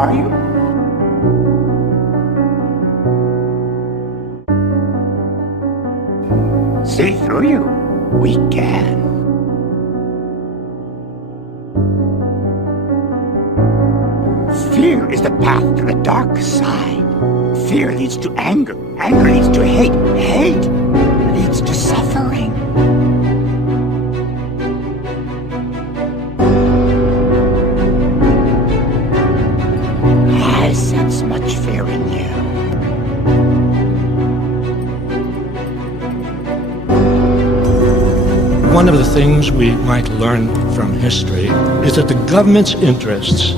are you? See through you. We can. Fear is the path to the dark side. Fear leads to anger. Anger leads to hate. Hate leads to suffering. I sense much fear in you. One of the things we might learn from history is that the government's interests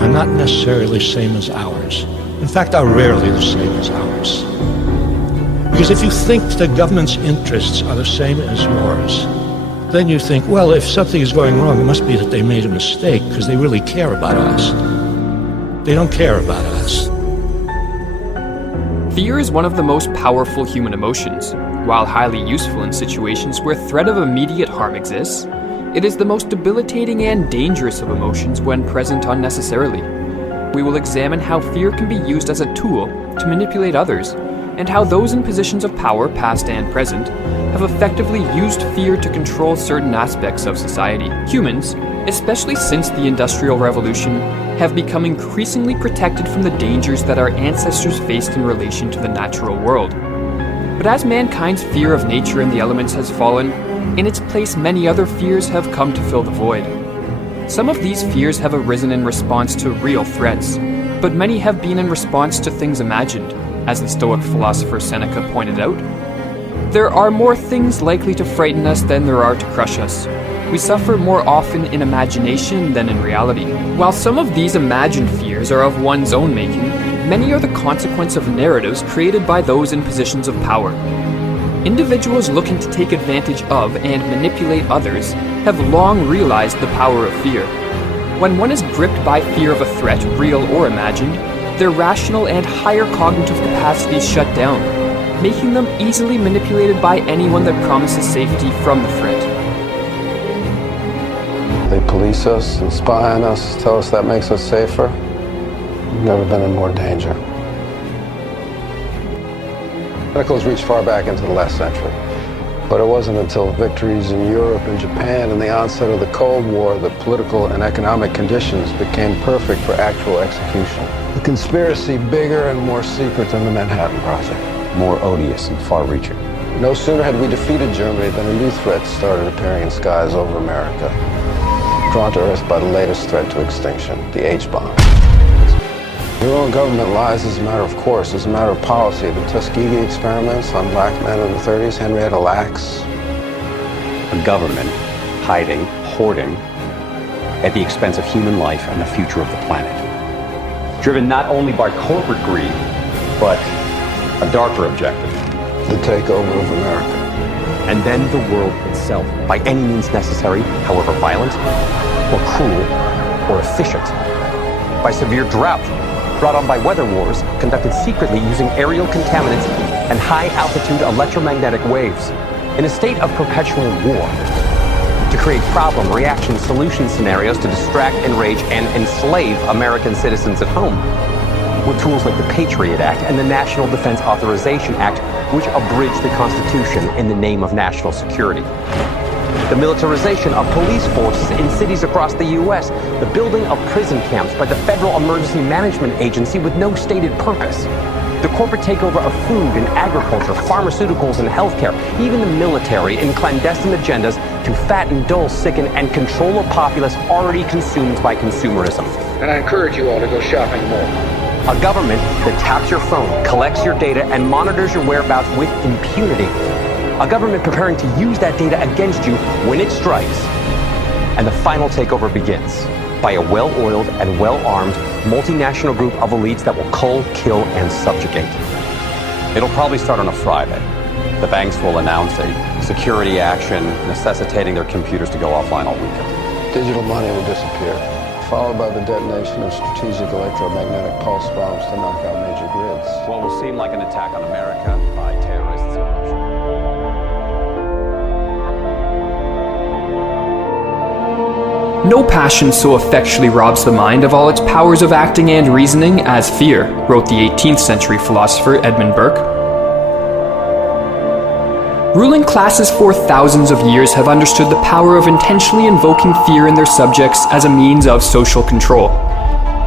are not necessarily the same as ours. In fact, are rarely the same as ours. Because if you think the government's interests are the same as yours, then you think, well, if something is going wrong, it must be that they made a mistake because they really care about us. They don't care about us. Fear is one of the most powerful human emotions. While highly useful in situations where threat of immediate harm exists, it is the most debilitating and dangerous of emotions when present unnecessarily. We will examine how fear can be used as a tool to manipulate others, and how those in positions of power, past and present, have effectively used fear to control certain aspects of society. Humans, especially since the Industrial Revolution, have become increasingly protected from the dangers that our ancestors faced in relation to the natural world. But as mankind's fear of nature and the elements has fallen, in its place many other fears have come to fill the void. Some of these fears have arisen in response to real threats, but many have been in response to things imagined, as the Stoic philosopher Seneca pointed out. There are more things likely to frighten us than there are to crush us. We suffer more often in imagination than in reality. While some of these imagined fears are of one's own making, many are the consequence of narratives created by those in positions of power. Individuals looking to take advantage of and manipulate others have long realized the power of fear. When one is gripped by fear of a threat, real or imagined, their rational and higher cognitive capacities shut down, making them easily manipulated by anyone that promises safety from the threat. They police us and spy on us, tell us that makes us safer. We've never been in more danger. Tentacles reached far back into the last century. But it wasn't until victories in Europe and Japan and the onset of the Cold War that political and economic conditions became perfect for actual execution. The conspiracy bigger and more secret than the Manhattan Project. More odious and far-reaching. No sooner had we defeated Germany than a new threat started appearing in skies over America. Drawn to Earth by the latest threat to extinction, the H-bomb. Your own government lies as a matter of course, as a matter of policy. The Tuskegee experiments on black men in the 30s, Henrietta Lacks. A government hiding, hoarding, at the expense of human life and the future of the planet. Driven not only by corporate greed, but a darker objective. The takeover of America. And then the world itself, by any means necessary, however violent, or cruel, or efficient. By severe drought, brought on by weather wars, conducted secretly using aerial contaminants and high-altitude electromagnetic waves. In a state of perpetual war, to create problem, reaction, solution scenarios to distract, enrage, and enslave American citizens at home. With tools like the Patriot Act and the National Defense Authorization Act, which abridge the Constitution in the name of national security. The militarization of police forces in cities across the U.S., the building of prison camps by the Federal Emergency Management Agency with no stated purpose, the corporate takeover of food and agriculture, pharmaceuticals and healthcare, even the military in clandestine agendas to fatten, dull, sicken, and control a populace already consumed by consumerism. And I encourage you all to go shopping more. A government that taps your phone, collects your data, and monitors your whereabouts with impunity. A government preparing to use that data against you when it strikes. And the final takeover begins by a well-oiled and well-armed multinational group of elites that will cull, kill, and subjugate. It'll probably start on a Friday. The banks will announce a security action necessitating their computers to go offline all weekend. Digital money will disappear, followed by the detonation of strategic electromagnetic pulse bombs to knock out major grids. What will seem like an attack on America by terrorists. No passion so effectually robs the mind of all its powers of acting and reasoning as fear, wrote the 18th century philosopher Edmund Burke. Ruling classes for thousands of years have understood the power of intentionally invoking fear in their subjects as a means of social control.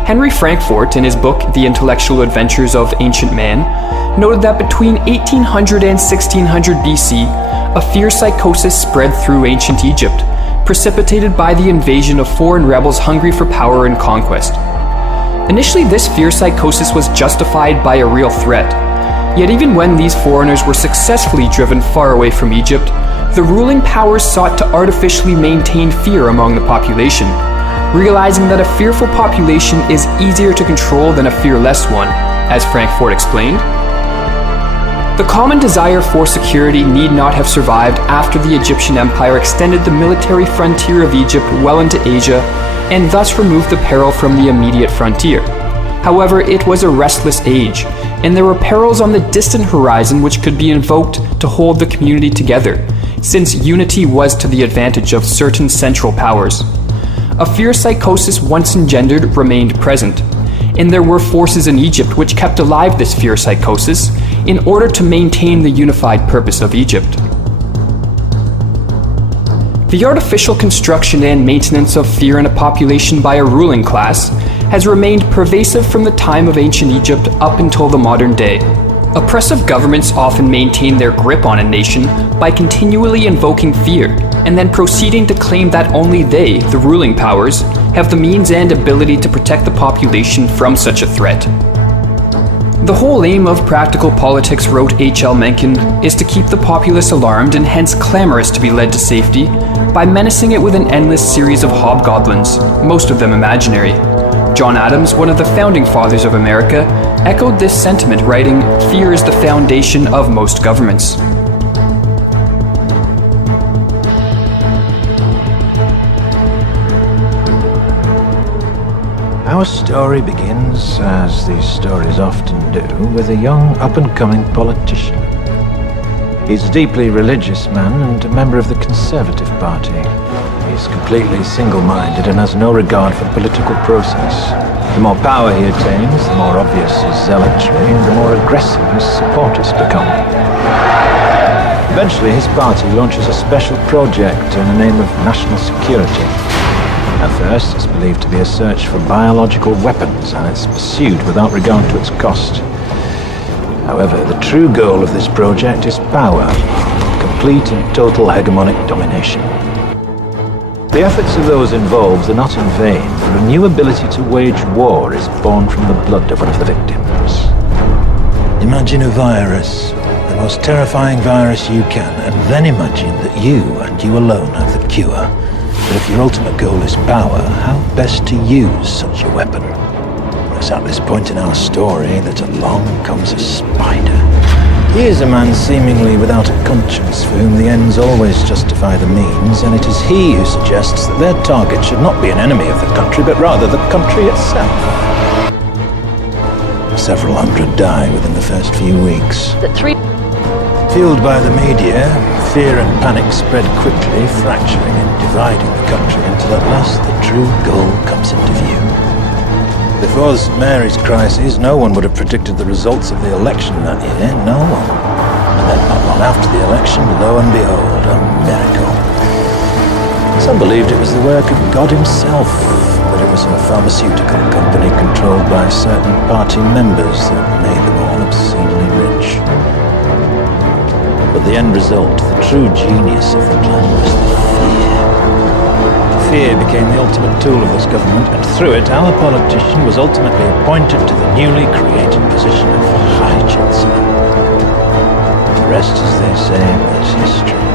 Henry Frankfurt, in his book The Intellectual Adventures of Ancient Man, noted that between 1800 and 1600 BC, a fear psychosis spread through ancient Egypt, precipitated by the invasion of foreign rebels hungry for power and conquest. Initially, this fear psychosis was justified by a real threat. Yet even when these foreigners were successfully driven far away from Egypt, the ruling powers sought to artificially maintain fear among the population, realizing that a fearful population is easier to control than a fearless one, as Frankfurt explained. The common desire for security need not have survived after the Egyptian Empire extended the military frontier of Egypt well into Asia and thus removed the peril from the immediate frontier. However, it was a restless age, and there were perils on the distant horizon which could be invoked to hold the community together, since unity was to the advantage of certain central powers. A fear psychosis once engendered remained present, and there were forces in Egypt which kept alive this fear psychosis in order to maintain the unified purpose of Egypt. The artificial construction and maintenance of fear in a population by a ruling class has remained pervasive from the time of ancient Egypt up until the modern day. Oppressive governments often maintain their grip on a nation by continually invoking fear, and then proceeding to claim that only they, the ruling powers, have the means and ability to protect the population from such a threat. The whole aim of practical politics, wrote H.L. Mencken, is to keep the populace alarmed and hence clamorous to be led to safety by menacing it with an endless series of hobgoblins, most of them imaginary. John Adams, one of the founding fathers of America, echoed this sentiment, writing, "Fear is the foundation of most governments." Our story begins, as these stories often do, with a young up-and-coming politician. He's a deeply religious man and a member of the Conservative Party. He's completely single-minded and has no regard for the political process. The more power he attains, the more obvious his zealotry and the more aggressive his supporters become. Eventually, his party launches a special project in the name of national security. At first, it's believed to be a search for biological weapons, and it's pursued without regard to its cost. However, the true goal of this project is power, complete and total hegemonic domination. The efforts of those involved are not in vain, for a new ability to wage war is born from the blood of one of the victims. Imagine a virus, the most terrifying virus you can, and then imagine that you and you alone have the cure. But if your ultimate goal is power, how best to use such a weapon? It's at this point in our story that along comes a spider. He is a man seemingly without a conscience, for whom the ends always justify the means, and it is he who suggests that their target should not be an enemy of the country, but rather the country itself. Several hundred die within the first few weeks. Fueled by the media, fear and panic spread quickly, fracturing and dividing the country until at last the true goal comes into view. Before the St. Mary's crisis, no one would have predicted the results of the election that year, no one. And then not long after the election, lo and behold, a miracle. Some believed it was the work of God himself, but it was a pharmaceutical company controlled by certain party members that made them all obscenely rich. But the end result, the true genius of the plan, was the fear. Fear became the ultimate tool of this government, and through it, our politician was ultimately appointed to the newly created position of High Chancellor. The rest, as they say, is history.